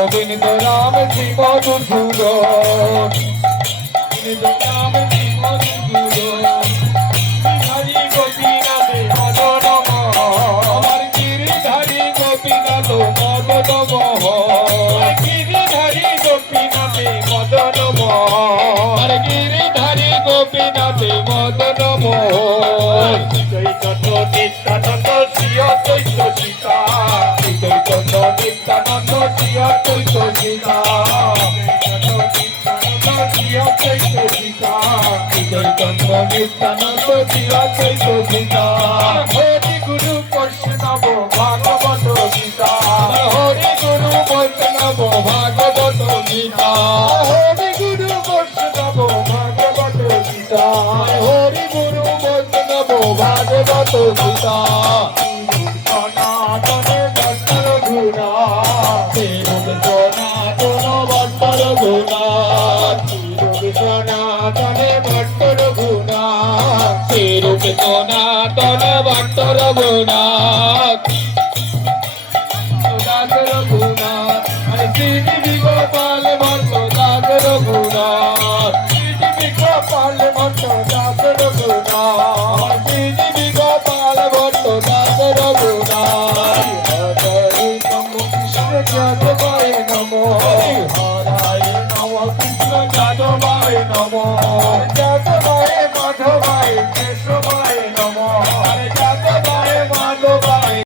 তো রাম শ্রী মধুসূদন তো রাম শ্রী মধুসূদন হরি গোপীনাথে মদন আমার গিরিধারী গোপীনাথ মদন গিরিধারী গোপীনাথে মদন আমার গিরিধারী গোপীনাথে মদন চৈত চৈতন্য নিত্যানন্দ শ্রিয় চৈত সীতা হরি গুরু বৈষ্ণব ভাগবত গীতা হরি গুরু বৈষ্ণব ভাগবত গীতা হরি গুরু বৈষ্ণব ভাগবত গীতা সনাতনে বস্ত্র গুণা তিরুগ সনাতন ভট্ট দাসর গুণা। মাধবায় মাধবায় কেশবায়